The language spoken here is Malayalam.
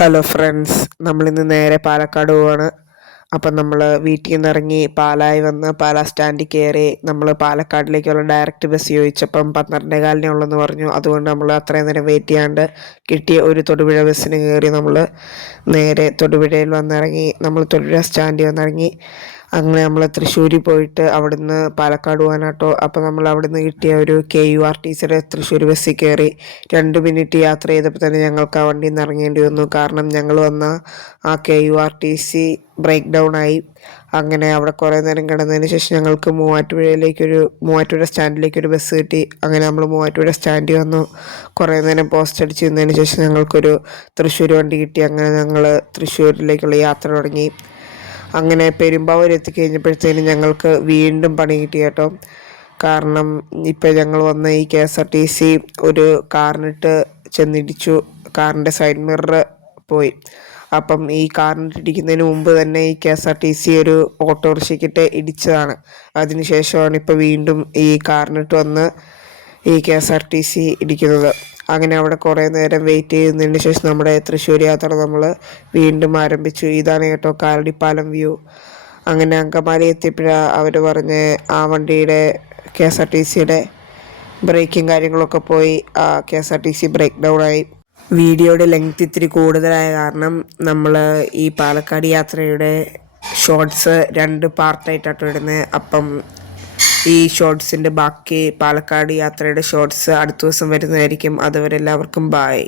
ഹലോ ഫ്രണ്ട്സ് നമ്മളിന്ന് നേരെ പാലക്കാട് പോവാണ്. അപ്പം നമ്മൾ വീട്ടിൽ നിന്ന് ഇറങ്ങി പാലായി വന്ന് പാലാ സ്റ്റാൻഡിൽ കയറി നമ്മൾ പാലക്കാടിലേക്കുള്ള ഡയറക്റ്റ് ബസ് ചോദിച്ചപ്പം പന്ത്രണ്ടേ കാലിനെ ഉള്ളെന്ന് പറഞ്ഞു. അതുകൊണ്ട് നമ്മൾ അത്രയും നേരം വെയിറ്റ് ചെയ്യാണ്ട് കിട്ടിയ ഒരു തൊടുപുഴ ബസ്സിന് കയറി നമ്മൾ നേരെ തൊടുപുഴയിൽ വന്നിറങ്ങി. നമ്മൾ തൊടുപുഴ സ്റ്റാൻഡിൽ വന്നിറങ്ങി. അങ്ങനെ നമ്മൾ തൃശ്ശൂരിൽ പോയിട്ട് അവിടുന്ന് പാലക്കാട് പോകാനാട്ടോ അപ്പോൾ നമ്മൾ അവിടുന്ന് കിട്ടിയ ഒരു കെ യു ആർ ടി സിയുടെ തൃശ്ശൂർ ബസ്സിൽ കയറി രണ്ട് മിനിറ്റ് യാത്ര ചെയ്തപ്പോൾ തന്നെ ഞങ്ങൾക്ക് ആ വണ്ടിയിൽ നിന്ന് ഇറങ്ങേണ്ടി വന്നു. കാരണം ഞങ്ങൾ വന്ന ആ K U R T C break down ആയി. അങ്ങനെ അവിടെ കുറേ നേരം കിടന്നതിന് ശേഷം ഞങ്ങൾക്ക് മൂവാറ്റുപുഴയിലേക്കൊരു മൂവാറ്റുപുഴ സ്റ്റാൻഡിലേക്കൊരു ബസ് കിട്ടി. അങ്ങനെ നമ്മൾ മൂവാറ്റുപുഴ സ്റ്റാൻഡിൽ വന്നു. കുറേ നേരം പോസ്റ്റ് അടിച്ച് നിന്നതിന് ശേഷം ഞങ്ങൾക്കൊരു തൃശ്ശൂർ വണ്ടി കിട്ടി. അങ്ങനെ ഞങ്ങൾ തൃശ്ശൂരിലേക്കുള്ള യാത്ര തുടങ്ങി. അങ്ങനെ പെരുമ്പാവൂർ എത്തിക്കഴിഞ്ഞപ്പോഴത്തേനും ഞങ്ങൾക്ക് വീണ്ടും പണി കിട്ടി കേട്ടോ. കാരണം ഇപ്പം ഞങ്ങൾ വന്ന ഈ K S R T C ഒരു കാറിനിട്ട് ചെന്നിടിച്ചു. കാറിന്റെ സൈഡ് മിറർ പോയി. അപ്പം ഈ കാറിനിട്ടിരിക്കുന്നതിന് മുമ്പ് തന്നെ ഈ K S R T C ഒരു ഓട്ടോറിക്ഷയ്ക്കിട്ട് ഇടിച്ചതാണ്. അതിനുശേഷമാണ് ഇപ്പോൾ വീണ്ടും ഈ കാറിനിട്ട് വന്ന് ഈ K S R T C ഇടിക്കുന്നത്. അങ്ങനെ അവിടെ കുറേ നേരം വെയിറ്റ് ചെയ്യുന്നതിന് ശേഷം നമ്മുടെ തൃശ്ശൂർ യാത്ര നമ്മൾ വീണ്ടും ആരംഭിച്ചു. ഇതാണ് കേട്ടോ കാരടിപ്പാലം വ്യൂ അങ്ങനെ അങ്കമാലി എത്തിയപ്പോഴാണ് അവർ പറഞ്ഞ് ആ വണ്ടിയുടെ കെ എസ് ആർ ടി സിയുടെ ബ്രേക്കും കാര്യങ്ങളൊക്കെ പോയി. ആ K S R T C break down ആയി. വീഡിയോയുടെ ലെങ്ത് ഇത്തിരി കൂടുതലായ കാരണം നമ്മൾ ഈ പാലക്കാട് യാത്രയുടെ ഷോർട്സ് രണ്ട് പാർട്ടായിട്ടാണ് ഇടുന്നത് അപ്പം ഈ ഷോർട്സിന്റെ ബാക്കി പാലക്കാട് യാത്രയുടെ ഷോർട്സ് അടുത്ത ദിവസം വരുന്നതായിരിക്കും. അതുവരെ എല്ലാവർക്കും ബായ്